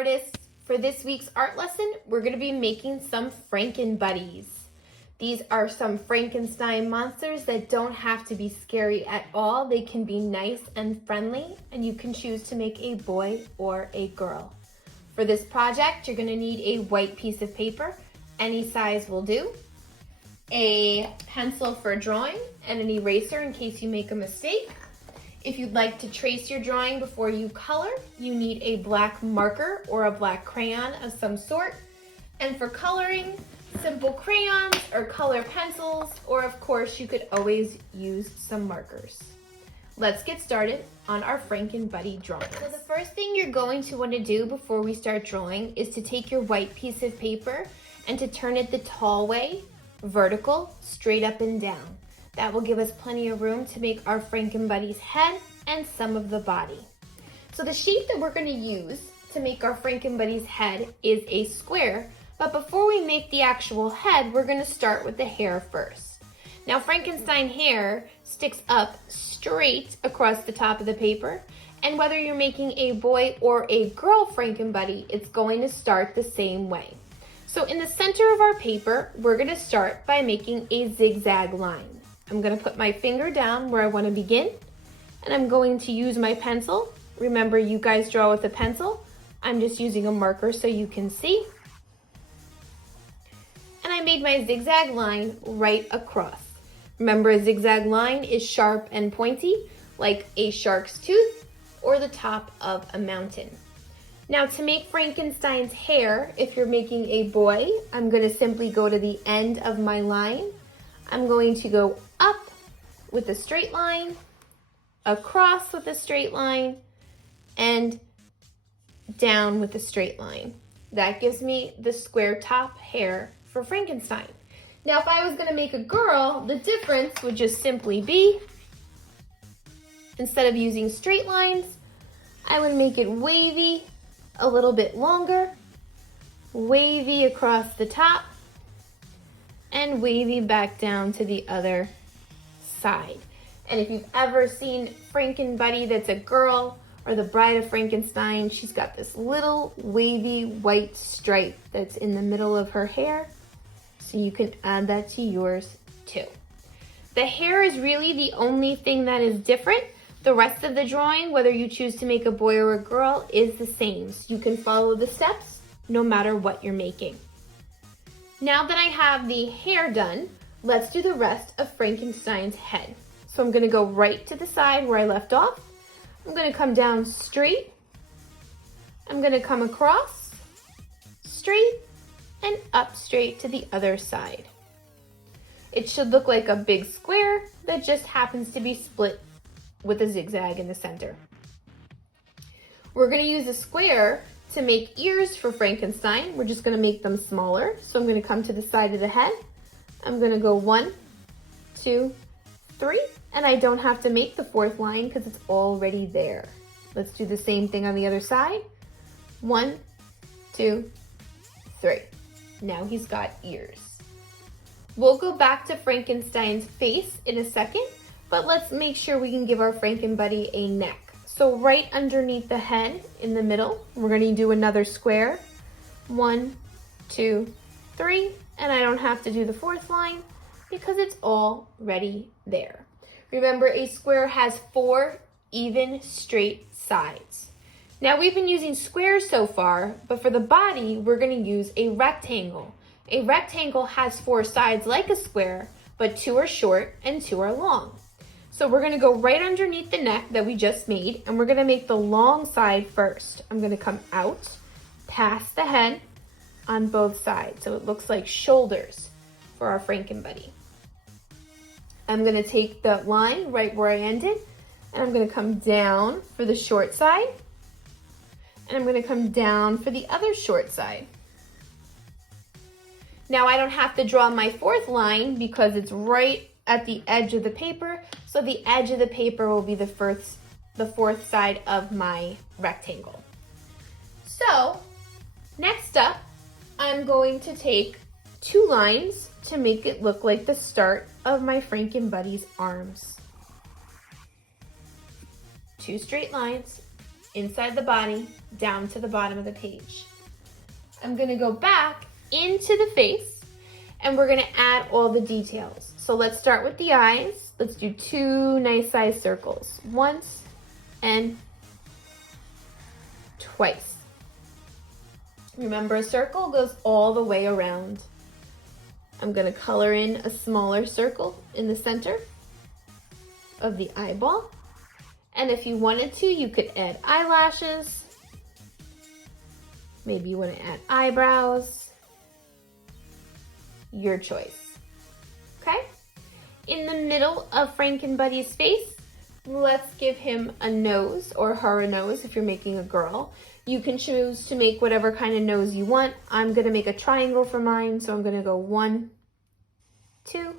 artists. For this week's art lesson, we're going to be making some Frankenbuddies. These are some Frankenstein monsters that don't have to be scary at all. They can be nice and friendly, and you can choose to make a boy or a girl. For this project, you're going to need a white piece of paper. Any size will do. A pencil for drawing and an eraser in case you make a mistake. If you'd like to trace your drawing before you color, you need a black marker or a black crayon of some sort. And for coloring, simple crayons or color pencils, or of course you could always use some markers. Let's get started on our Frankenbuddy drawing. So the first thing you're going to want to do before we start drawing is to take your white piece of paper and to turn it the tall way, vertical, straight up and down. That will give us plenty of room to make our Frankenbuddy's head and some of the body. So the shape that we're going to use to make our Frankenbuddy's head is a square, but before we make the actual head, we're going to start with the hair first. Now Frankenstein hair sticks up straight across the top of the paper, and whether you're making a boy or a girl Frankenbuddy, it's going to start the same way. So in the center of our paper, we're going to start by making a zigzag line. I'm going to put my finger down where I want to begin, and I'm going to use my pencil. Remember, you guys draw with a pencil. I'm just using a marker so you can see. And I made my zigzag line right across. Remember, a zigzag line is sharp and pointy, like a shark's tooth or the top of a mountain. Now, to make Frankenstein's hair, if you're making a boy, I'm going to simply go to the end of my line. I'm going to go up with a straight line, across with a straight line, and down with a straight line. That gives me the square top hair for Frankenstein. Now, if I was going to make a girl, the difference would just simply be, instead of using straight lines, I would make it wavy, a little bit longer, wavy across the top, and wavy back down to the other side. And if you've ever seen Frankenbuddy that's a girl, or the Bride of Frankenstein, she's got this little wavy white stripe that's in the middle of her hair. So you can add that to yours too. The hair is really the only thing that is different. The rest of the drawing, whether you choose to make a boy or a girl, is the same. So you can follow the steps no matter what you're making. Now that I have the hair done, let's do the rest of Frankenstein's head. So I'm going to go right to the side where I left off. I'm going to come down straight. I'm going to come across, straight, and up straight to the other side. It should look like a big square that just happens to be split with a zigzag in the center. We're going to use a square to make ears for Frankenstein. We're just going to make them smaller. So I'm going to come to the side of the head. I'm going to go 1, 2, 3, and I don't have to make the fourth line because it's already there. Let's do the same thing on the other side. 1, 2, 3. Now he's got ears. We'll go back to Frankenstein's face in a second, but let's make sure we can give our Frankenbuddy a neck. So right underneath the head in the middle, we're going to do another square. 1, 2, 3, and I don't have to do the fourth line because it's already there. Remember, a square has 4 even straight sides. Now we've been using squares so far, but for the body, we're going to use a rectangle. A rectangle has 4 sides like a square, but 2 are short and 2 are long. So we're going to go right underneath the neck that we just made, and we're going to make the long side first. I'm going to come out past the head on both sides, so it looks like shoulders for our Frankenbuddy. I'm going to take the line right where I ended, and I'm going to come down for the short side, and I'm going to come down for the other short side. Now I don't have to draw my fourth line because it's right at the edge of the paper, so the edge of the paper will be the fourth side of my rectangle. So next up, I'm going to take 2 lines to make it look like the start of my Frankenbuddy's arms. 2 straight lines, inside the body, down to the bottom of the page. I'm gonna go back into the face and we're gonna add all the details. So let's start with the eyes. Let's do 2 nice size circles. Once and twice. Remember, a circle goes all the way around. I'm gonna color in a smaller circle in the center of the eyeball. And if you wanted to, you could add eyelashes. Maybe you want to add eyebrows. Your choice. Okay? In the middle of Frankenbuddy's face, let's give him a nose, or her a nose if you're making a girl. You can choose to make whatever kind of nose you want. I'm going to make a triangle for mine, so I'm going to go 1, 2,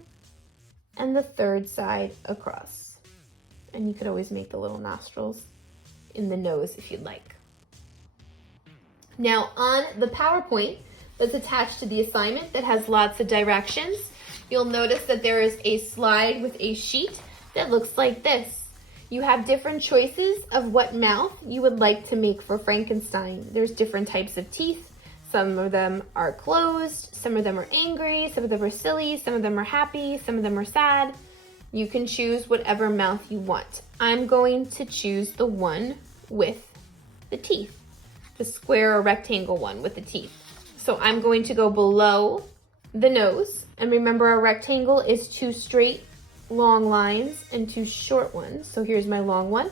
and the third side across. And you could always make the little nostrils in the nose if you'd like. Now on the PowerPoint that's attached to the assignment that has lots of directions, you'll notice that there is a slide with a sheet that looks like this. You have different choices of what mouth you would like to make for Frankenstein. There's different types of teeth. Some of them are closed, some of them are angry, some of them are silly, some of them are happy, some of them are sad. You can choose whatever mouth you want. I'm going to choose the one with the teeth, the square or rectangle one with the teeth. So I'm going to go below the nose. And remember, a rectangle is 2 straight long lines and 2 short ones. So here's my long one,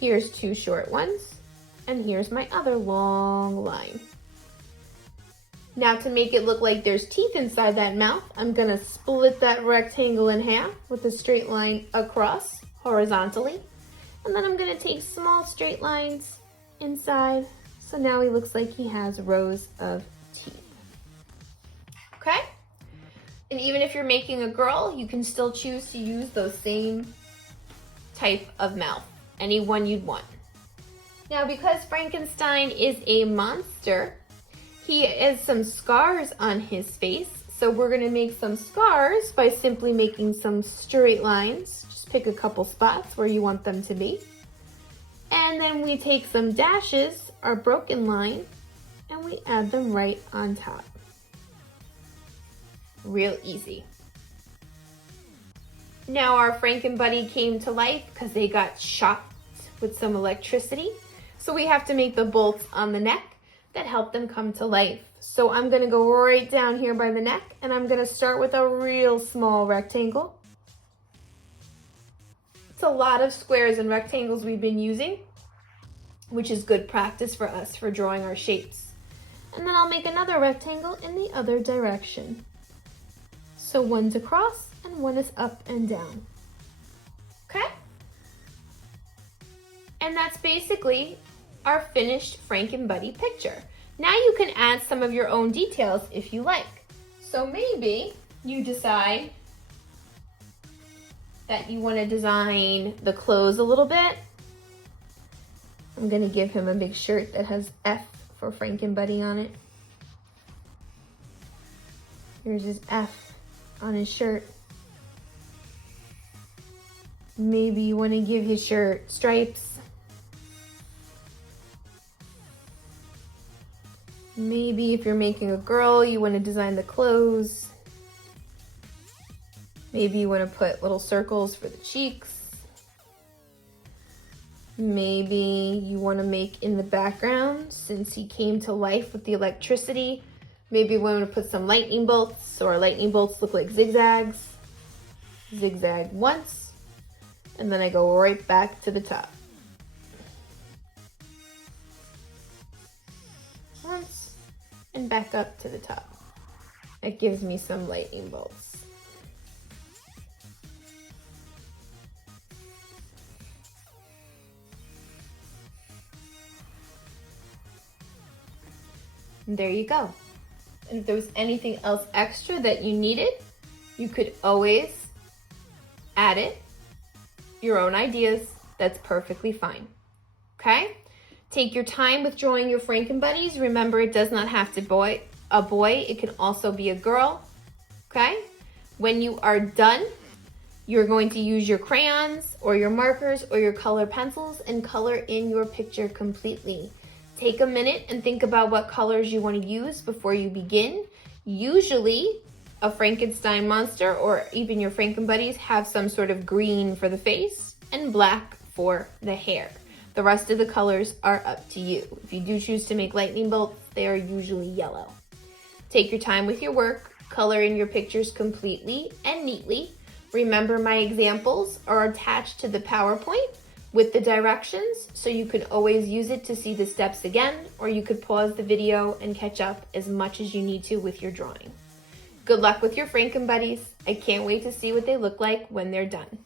here's 2 short ones, and here's my other long line. Now to make it look like there's teeth inside that mouth, I'm gonna split that rectangle in half with a straight line across horizontally. And then I'm gonna take small straight lines inside. So now he looks like he has rows of teeth. Okay? And even if you're making a girl, you can still choose to use those same type of mouth, any one you'd want. Now, because Frankenstein is a monster, he has some scars on his face. So we're gonna make some scars by simply making some straight lines. Just pick a couple spots where you want them to be. And then we take some dashes, our broken line, and we add them right on top. Real easy. Now our Frankenbuddy came to life because they got shocked with some electricity. So we have to make the bolts on the neck that help them come to life. So I'm gonna go right down here by the neck and I'm gonna start with a real small rectangle. It's a lot of squares and rectangles we've been using, which is good practice for us for drawing our shapes. And then I'll make another rectangle in the other direction. So one's across and one is up and down. Okay? And that's basically our finished Frankenbuddy picture. Now you can add some of your own details if you like. So maybe you decide that you want to design the clothes a little bit. I'm going to give him a big shirt that has F for Frankenbuddy on it. Here's his F on his shirt. Maybe you want to give his shirt stripes. Maybe if you're making a girl, you want to design the clothes. Maybe you want to put little circles for the cheeks. Maybe you want to make in the background, since he came to life with the electricity, maybe you want to put some lightning bolts, so our lightning bolts look like zigzags. Zigzag once, and then I go right back to the top. Once, and back up to the top. That gives me some lightning bolts. And there you go. And if there was anything else extra that you needed, you could always add it. Your own ideas, that's perfectly fine. Okay? Take your time with drawing your Frankenbuddies. Remember, it does not have to be a boy. It can also be a girl. Okay? When you are done, You're going to use your crayons or your markers or your color pencils and color in your picture completely. Take a minute and think about what colors you want to use before you begin. Usually, a Frankenstein monster or even your Frankenbuddies have some sort of green for the face and black for the hair. The rest of the colors are up to you. If you do choose to make lightning bolts, they are usually yellow. Take your time with your work, color in your pictures completely and neatly. Remember, my examples are attached to the PowerPoint with the directions, so you can always use it to see the steps again, or you could pause the video and catch up as much as you need to with your drawing. Good luck with your Frankenbuddies. I can't wait to see what they look like when they're done.